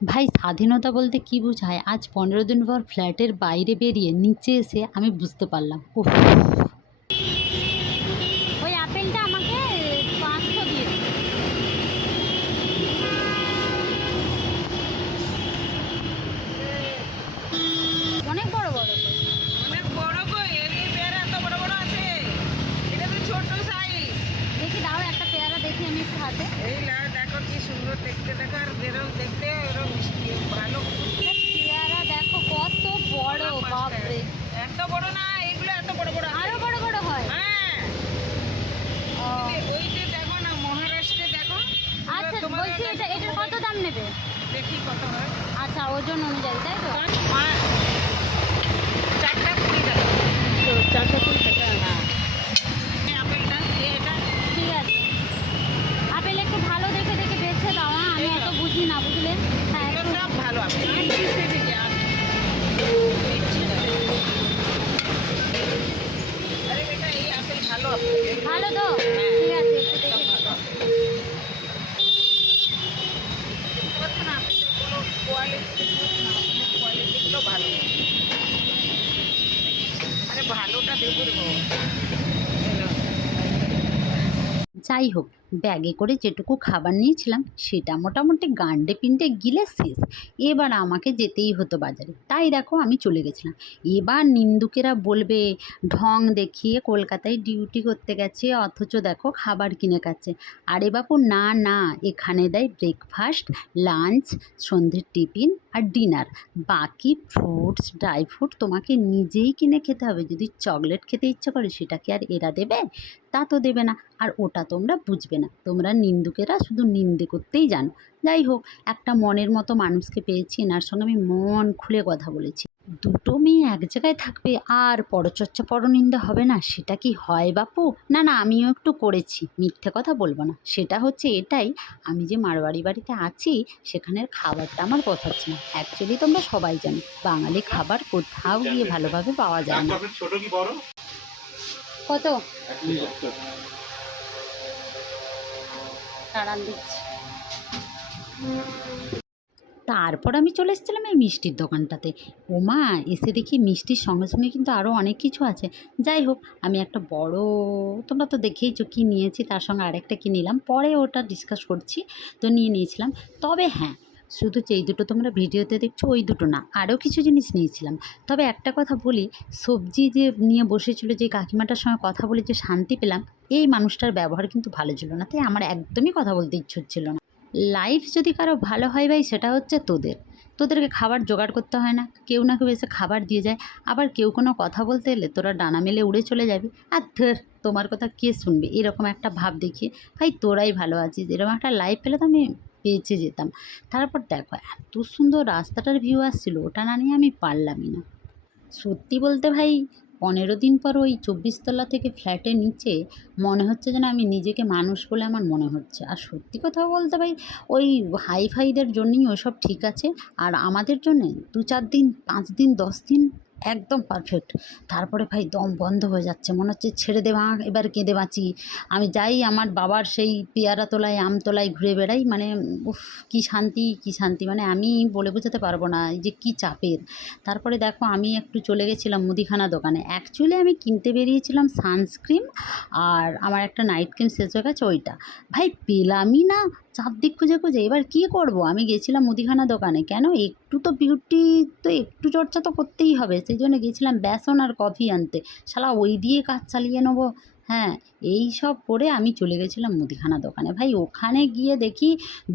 ভাই, স্বাধীনতা বলতে কী বোঝায়? আজ পনেরো দিন পর ফ্ল্যাটের বাইরে বেরিয়ে নিচে এসে আমি বুঝতে পারলাম। উফ ওই আপেলটা আমাকে পাঁচশো দিয়ে দিন। অনেক বড় বড় তো। অনেক বড় গো এর এই পেয়ারা এত বড় বড় আছে এটা তো ছোট সাইজ দেখি দাও একটা পেয়ারা দেখি আমি একটু হাতে এই লাউ দেখো কি সুন্দর দেখতে দেখো আর বেরো দেখতে এরকম মিষ্টি ভালো এটা পেয়ারা দেখো কত বড় বাপরে এত বড় না এগুলো এত বড় বড় আছে। আরও বড় বড় হয় হ্যাঁ ও, এই- ওই যে দেখো না মহারাষ্ট্রে দেখো আচ্ছা তোমাদের বলছি এটা এটার কত দাম নেবে? দেখি কত হয়। আচ্ছা ওজন অনুযায়ী তাই তো? চারটা কুড়ি টাকা। চারটা কুড়ি টাকা হ্যাঁ এই আপেলটা এই এটা ঠিক আছে আপেল একটু ভালো দেখে দেখে বেছে দাও হ্যাঁ আমি অত বুঝি না বুঝলে হ্যাঁ এগুলো একটু সব ভালো আপেল আরে বেটা এই আপেল ভালো আপেল ভালো তো হ্যাঁ। ঠিক আছে একটু দেখে সব ভালো আপেল। দেখতে পাচ্ছ না আপেলের কোনো কোয়ালিটি কোয়ালিটিগুলো ভালো। আরে ভালোটা দেবো যাই হোক ব্যাগে করে যেটুকু খাবার নিয়েছিলাম, সেটা মোটামুটি গান্ডে পিন্ডে গিলে শেষ। এবার আমাকে যেতেই হতো বাজারে। তাই দেখো আমি চলে গেছিলাম। এবার নিন্দুকেরা বলবে, ঢং দেখিয়ে কলকাতায় ডিউটি করতে গেছে, অথচ দেখো খাবার কিনে খাচ্ছে। আরে বাপু, না না, এখানে দেয় ব্রেকফাস্ট লাঞ্চ সন্ধ্যের টিফিন আর ডিনার বাকি ফ্রুটস ড্রাই ফ্রুট তোমাকে নিজেই কিনে খেতে হবে। যদি চকলেট খেতে ইচ্ছা করে, সেটা কি আর এরা দেবে? তা তো দেবে না। আর ওটা তোমরা বুঝবে না। তোমরা নিন্দুকেরা শুধু নিন্দে করতেই জানো। যাই হোক একটা মনের মতো মানুষকে পেয়েছি এনার সঙ্গে আমি মন খুলে কথা বলেছি। দুটো মেয়ে এক জায়গায় থাকবে আর পরচর্চা পরনিন্দা হবে না সেটা কি হয় বাপু? না না আমিও একটু করেছি মিথ্যে কথা বলব না। সেটা হচ্ছে এটাই আমি যে মারবাড়ি বাড়িতে আছি সেখানের খাবারটা আমার পছন্দ না। অ্যাকচুয়ালি তোমরা সবাই জানো বাঙালি খাবার কোথাও গিয়ে ভালোভাবে পাওয়া যায় না। বড়? কত? দাঁড়ান দিচ্ছি তারপর আমি চলে এসেছিলাম এই মিষ্টির দোকানটাতে। ওমা, এসে দেখি মিষ্টির সঙ্গে সঙ্গে কিন্তু আরও অনেক কিছু আছে। যাই হোক, আমি একটা বড়, তোমরা তো দেখেইছো কী নিয়েছি, তার সঙ্গে আরেকটা কী নিলাম। পরে ওটা ডিসকাস করছি, তো নিয়ে নিয়েছিলাম। তবে হ্যাঁ শুধু যেই দুটো তোমরা ভিডিওতে দেখছ, ওই দুটো না। আরও কিছু জিনিস নিয়েছিলাম। তবে একটা কথা বলি, সবজি যে নিয়ে বসেছিল, যে কাকিমাটার সঙ্গে কথা বলে যে শান্তি পেলাম, এই মানুষটার ব্যবহার কিন্তু ভালো ছিল না। তাই আমার একদমই কথা বলতে ইচ্ছে হচ্ছিল না। লাইফ যদি কারও ভালো হয় ভাই, সেটা হচ্ছে তোদের। তোদেরকে খাবার জোগাড় করতে হয় না। কেউ না কেউ এসে খাবার দিয়ে যায়। আবার কেউ কোনো কথা বলতে এলে তোরা ডানা মেলে উড়ে চলে যাবি। আর ধর, তোমার কথা কে শুনবে? এরকম একটা ভাব দেখিয়ে, ভাই, তোরাই ভালো আছিস। এরকম একটা লাইফ পেলে তো আমি বেঁচে যেতাম। তারপর দেখো, এত সুন্দর রাস্তাটার ভিউ আসছিল, ওটা না নিয়ে আমি পারলামই না। সত্যি বলতে ভাই, পনেরো দিন পর ওই চব্বিশ তলা থেকে ফ্ল্যাটের নিচে মনে হচ্ছে যেন আমি নিজেকে মানুষ বলে আমার মনে হচ্ছে। আর সত্যি কথা বলতে ভাই, ওই হাই ফাইদের জন্যই ওসব ঠিক আছে। আর আমাদের জন্যে দু চার দিন, পাঁচ দিন, দশ দিন একদম পারফেক্ট তারপরে ভাই দম বন্ধ হয়ে যাচ্ছে। মনে হচ্ছে ছেড়ে দেওয়া এবার কেঁদে বাঁচি। আমি যাই, আমার বাবার সেই পেয়ারা তোলায়, আম তোলায় ঘুরে বেড়াই। মানে উফ, কী শান্তি কী শান্তি। মানে আমি বলে বোঝাতে পারব না যে কী চাপের। তারপরে দেখো, আমি একটু চলে গেছিলাম মুদিখানা দোকানে। অ্যাকচুয়ালি আমি কিনতে বেরিয়েছিলাম সানস্ক্রিন আর আমার একটা নাইট ক্রিম শেষ হয়ে গেছে ওইটা। ভাই পেলামই না চারদিক খুঁজে খুঁজে, এবার কী করব? আমি গেছিলাম মুদিখানা দোকানে। কেন? একটু তো বিউটি তো একটু চর্চা তো করতেই হবে। সেই জন্য গেছিলাম বেসন আর কফি আনতে। শালা ওই দিয়ে কাজ চালিয়ে নেব। হ্যাঁ এই সব করে আমি চলে গেছিলাম মুদিখানা দোকানে। ভাই, ওখানে গিয়ে দেখি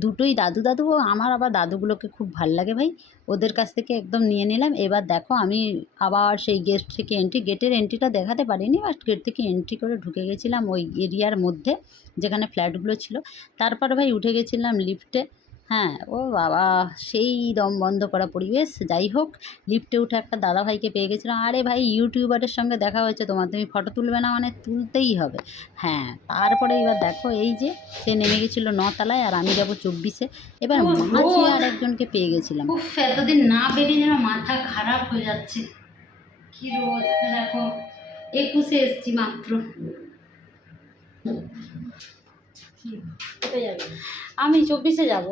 দুটোই দাদু দাদু, ও আমার আবার দাদুগুলোকে খুব ভালো লাগে ভাই। ওদের কাছ থেকে একদম নিয়ে নিলাম। এবার দেখো আমি আবার সেই গেট থেকে এন্ট্রি গেটের এন্ট্রিটা দেখাতে পারিনি বাট গেট থেকে এন্ট্রি করে ঢুকে গেছিলাম ওই এরিয়ার মধ্যে, যেখানে ফ্ল্যাটগুলো ছিল। তারপর ভাই উঠে গেছিলাম লিফটে হ্যাঁ ও বাবা সেই দম বন্ধ করা পরিবেশ। যাই হোক লিফটে উঠে একটা দাদা ভাইকে পেয়ে গেছিলাম। আরে ভাই ইউটিউবারের সঙ্গে দেখা হয়েছে তোমার। তুমি ফটো তুলবে না মানে তুলতেই হবে। হ্যাঁ তারপরে এবার দেখো এই যে সে নেমে গেছিল নতলায় আর আমি যাব চব্বিশে। এবার মাঝে আর একজনকে পেয়ে গেছিলাম। এতদিন না বেরিয়ে যেন মাথা খারাপ হয়ে যাচ্ছে। কি রোদ দেখো। একুশে এসছি মাত্র। আমি চব্বিশে যাব।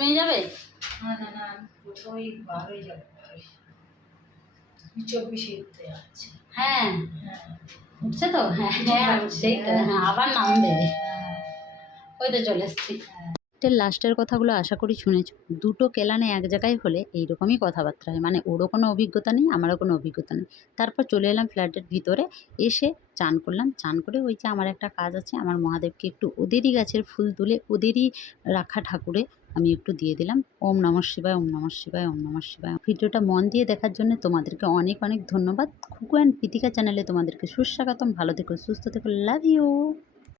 নেমে যাবে? না না না ওই বারোই যাব চব্বিশে উঠতে যাচ্ছে। হ্যাঁ। হ্যাঁ। উঠছে তো? হ্যাঁ হ্যাঁ তো। হ্যাঁ। আবার হ্যাঁ। ওই তো চলে এসছি। লাস্টের কথাগুলো আশা করি শুনেছো। দুটো কেলানে এক জায়গায় হলে এইরকমই কথাবার্তা হয়। মানে ওরও কোনো অভিজ্ঞতা নেই আমারও কোনো অভিজ্ঞতা নেই। তারপর চলে এলাম ফ্ল্যাটের ভিতরে। এসে চান করলাম। চান করে ওই যে আমার একটা কাজ আছে আমার মহাদেবকে একটু ওদেরই গাছের ফুল তুলে ওদেরই রাখা ঠাকুরে আমি একটু দিয়ে দিলাম। ওম নমঃ শিবায়, ওম নমঃ শিবায়, ওম নমঃ শিবায়। ভিডিওটা মন দিয়ে দেখার জন্য তোমাদেরকে অনেক অনেক ধন্যবাদ। খুকু অ্যান্ড প্রীতিকা চ্যানেলে তোমাদেরকে সুস্বাগতম। ভালো থেকো, সুস্থ থেকো। Love you.